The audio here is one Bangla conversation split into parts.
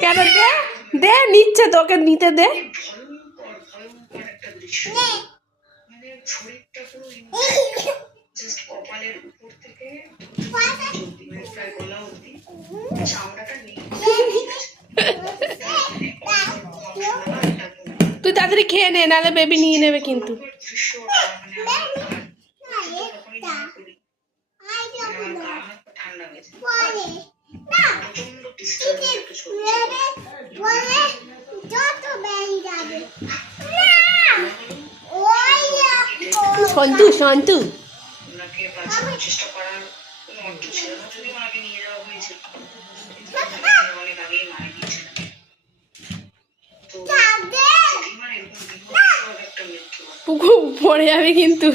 কেন দে দে নিচ্ছে তোকে নিতে দে তুই তাড়াতাড়ি খেয়ে নে নাহলে বেবি নিয়ে নেবে কিন্তু সন্তু সন্তু পুকুর পড়ে যাবে কিন্তু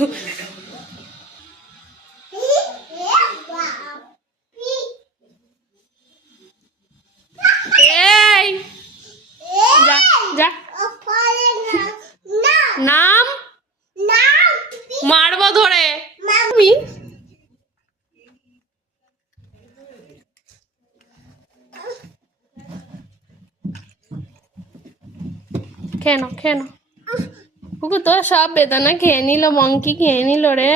এই যা যা নাম মারবো ধরে কেন কেন পুকুর তো সব বেদানা খেয়ে নিল মঙ্কি খেয়ে নিল রে